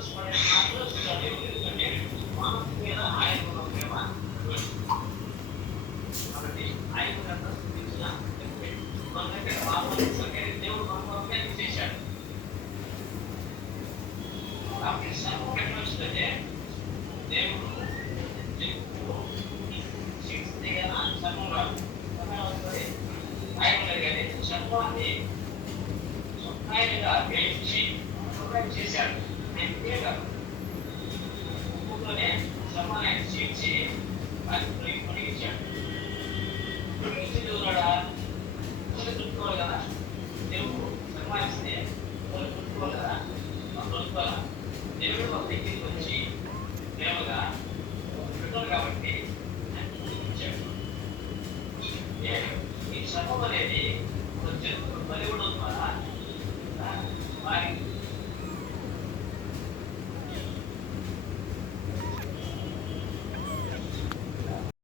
సంతోషపడే మాటలు చూడాలి. ఎందుకంటే మానవ మీద ఆయన ఉన్న ప్రేమ కాబట్టి ఆయన సంతోషించిన మన దగ్గర బాగా దేవుడు మన కొరకే అన్ని చేశాడు. కాబట్టి సర్వం ఎక్కడ వచ్చిందంటే దేవుడు సర్వం రాదు ఆయన కానీ సర్వాన్ని ఆయనగా వేయించి చేశాడు. ఊళ్ళోనే సర్వాన్ని చీల్చి అది పొడిగించాడు. పొడిగించి చూడాడా చుట్టుకోవాలి కదా. దేవుడు సర్వాయిస్తే చుట్టుకోవాలి కదా. దేవుడు ఒక దగ్గరికి వచ్చి ప్రేమగా